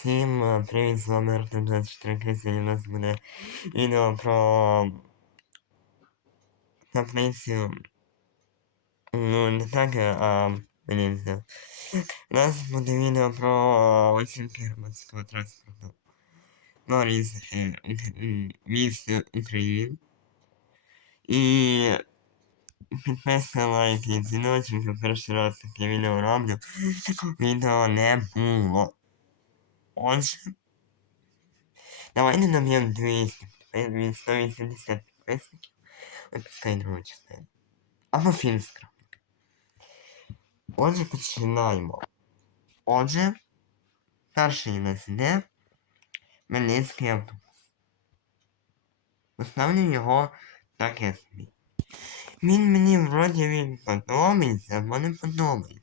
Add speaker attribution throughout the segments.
Speaker 1: Всім е, привіт, з вами Артем 24 Сьогодні у нас буде відео про таблицю. Ну, не так, а мені здається. У нас буде відео про оцінки громадського транспорту на різних е, міст України. І підписка, лайки і дзвіночок, перший раз таке відео роблю. Відео не було. Отже, давайте наб'ємо 200 підпис- від 180 підписників. Випускай другу частину. Або фільм з. Отже, починаємо. Отже, перший у нас іде Хмельницький автобус. Поставлю його таке собі. Він мені вроді він подобається, або не подобається.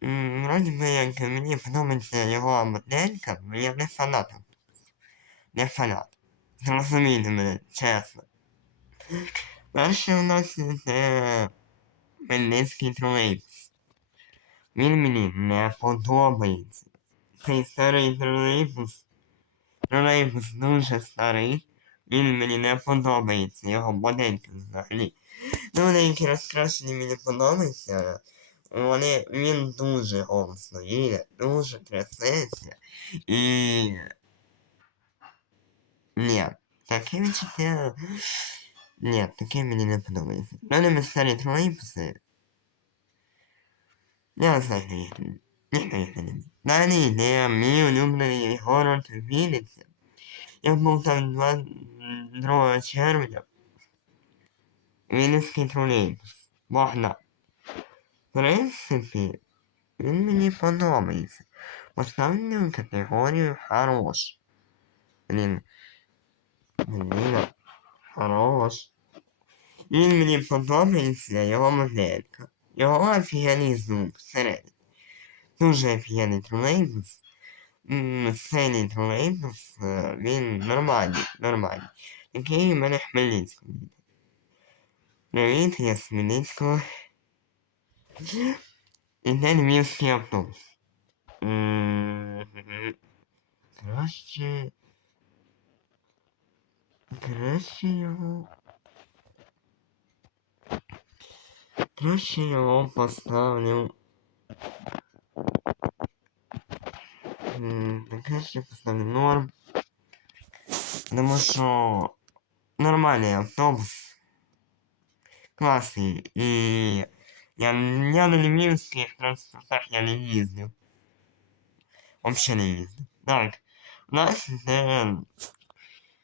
Speaker 1: Вроді би як мені подобається його моделька, але я не фанат. Не фанат. Зрозумійте мене, чесно. Перший у нас іде Хмельницький тролейбус. Він мені не подобається. Цей старий тролейбус. Тролейбус дуже старий. Він мені не подобається, його моделька взагалі. Ну, деякі розкрашені мені подобаються. Вони, він дуже голосно їде, дуже трясеться. І... Ні, таке відчуття... Ні, таке мені не подобається. Далі старі тролейбуси. Я знаю, їх. Ніхто їх не любить. Далі йде мій улюблений город Вінниця. Я був там 2 червня. Вінницький тролейбус. Богдан. Принципі, він мені подобається. Поставлю категорію хорош. Блін. Блін. Хорош. Він мені подобається його моделька. Його офігенний звук всередині. Дуже офігенний тролейбус. Синій тролейбус, е, він нормальний, нормальний. Такий у мене Хмельницький. Привіт, я з Хмельницького. Іде львівський автобус. М, Краще. Краще його. Краще його поставлю. Краще поставлю норм. Тому що нормальний автобус. Класний. І я, я на львівських транспортах я не їздив. Вообще не їздив. Так. У нас йде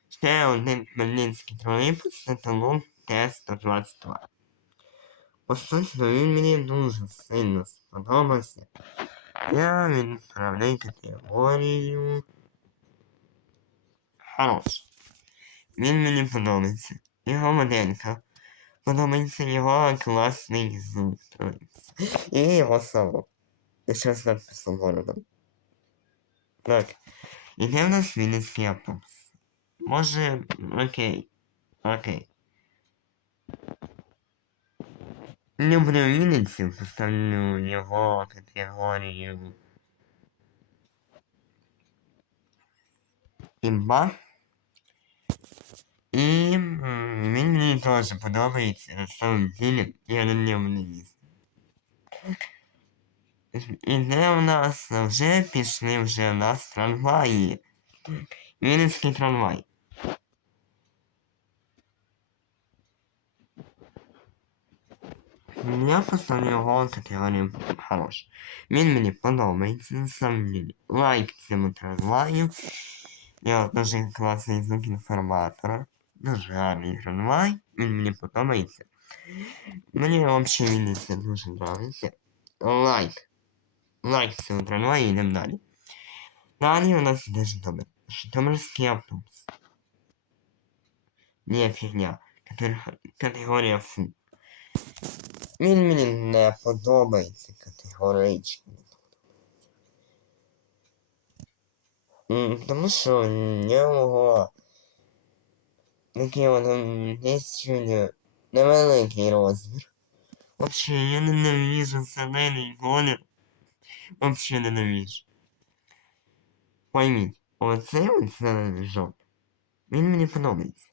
Speaker 1: ще один хмельницький тролейбус, це талон Т-122. По суті, він мені дуже сильно сподобався. Я відправляю категорію. Хорош. Він мені подобається. Його моделька. Подобається його класний тролейбуса. І його салон. І ще з надписом городом. Так. Іде в нас Вінницький автобус. Може, окей. Окей. Люблю Вінницю, поставлю його категорію. Імба. І м, він мені теж подобається на самом деле, я на ньому не їздив. Іде у нас вже пішли вже у нас трамваї. Вінницький трамвай. Я поставлю його категорію хорош. Він мені подобається, на самом деле. Лайк цьому трамваю. Я дуже класний звук інформатора. Дуже гарний трамвай. Він мені подобається. Мені взагалі Вінниця дуже подобається. Лайк. Лайк трамваю і йдемо далі. Далі у нас іде Житомир. Житомирський автобус. Ні, фігня. Категор- Категорія фу. Він мені не подобається категорично. Тому що нього от м, десь чуть невеликий розмір. Вообще, я ненавижу зелений колір. Вообще ненавижу. Пойміть, оцей ось зелений жовтий. Він мені подобається.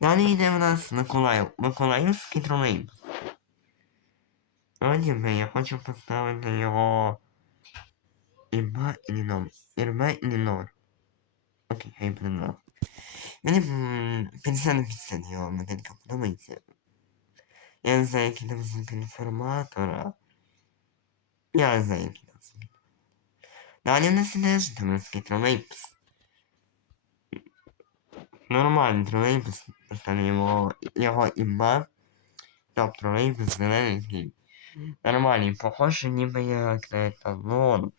Speaker 1: Далі йде в нас Миколаїв, Миколаївський тролейбус. Би я хочу поставити його Ірба і номер. Ірба і номер. Окей, хай буде. Мені м, 50 на 50 його моделька подобається. Я не знаю, який там звук інформатора. Я не знаю, який там звук. Далі в нас іде Житомирський тролейбус. Нормальний тролейбус, просто його, його імба. Топ тролейбус зелений. Нормальний, похоже, ніби як на еталон.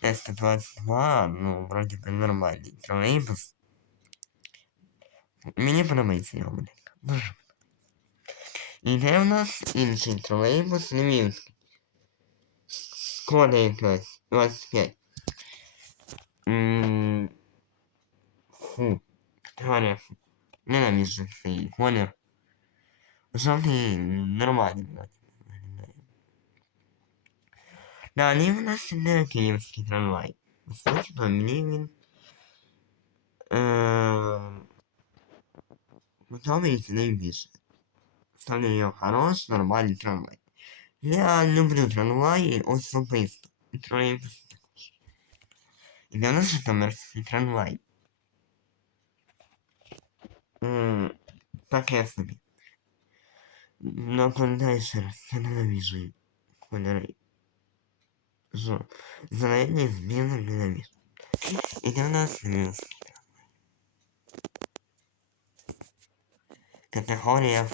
Speaker 1: Т-122, ну, вроді би нормальний тролейбус. Мені подобається його моделька. Дуже Іде в нас інший тролейбус львівський. Шкода якась 25. М, Фу. Категорія фу. Цей колір. Жовтий нормальний. Далі в нас іде київський трамвай. По мені він... Е, Подобається найбільше. Ставлю його хорош, нормальний трамвай. Я люблю трамваї особисто. І тролейбус також. Іде в нас Житомирський трамвай. М, Таке собі. Напоминаю ще раз, я ненавижу кольори. Жо. Зелені з білим ненавижу. Іде в нас Львівський Категорія.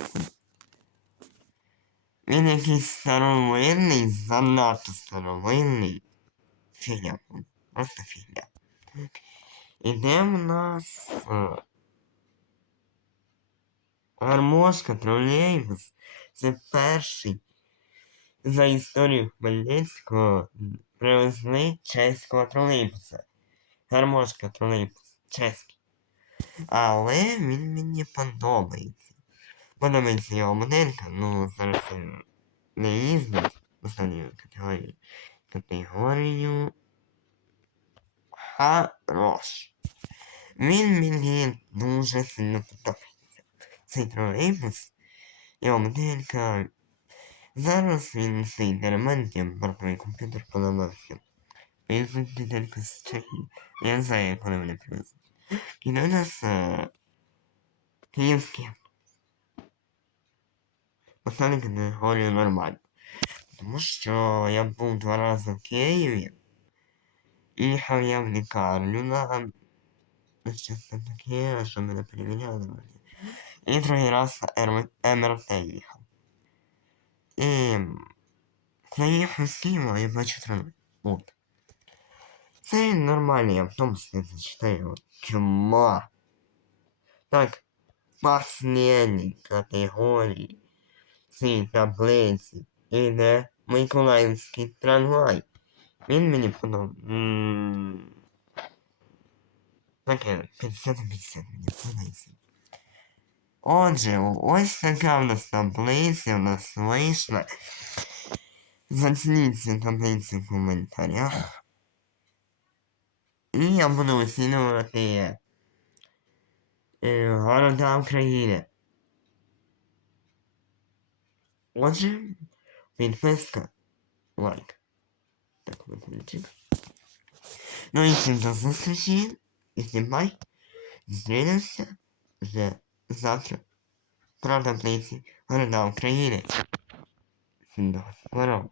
Speaker 1: Він якийсь старовинний, занадто старовинний. Фігня. Просто фігня. Іде в нас е, гармошка, тролейбус. Це перший за історію Хмельницького привезли чеського тролейбуса. Гармошка тролейбус. Чеський. Але він мені подобається. Подобається його моделька, ну зараз він не їздить останньою категорією. Категорію хорош. Він мені дуже сильно подобається. Цей тролейбус, його моделька. Зараз він стоїть ремонті, бортовий комп'ютер поламався. Везуть тільки з Чехії. Я не знаю, коли вони привезуть. І до нас е, київські. Поставлю категорію нормально. Тому що я був два рази в Києві. І їхав я в лікарню на на таке, що мене перевіряли вроді. І раз на МРТ їхав. І коли я їхав з Києва, я бачу трамвай. От. Це нормальний автобус, я зачитаю. Чума. Так, последній категорії цій таблиці іде Миколаївський трамвай. Він мені подобається. Таке 50 на 50 мені подобається. Отже, ось така в нас таблиця в нас вийшла. Зацініть цю таблицю в коментарях. І я буду оцінювати е, города України. Отже, підписка, лайк. Так, виключив. Ну і всім до зустрічі. І всім бай. Зустрінемося вже завтра. Правда, плейці. Города України. Всім до скорого.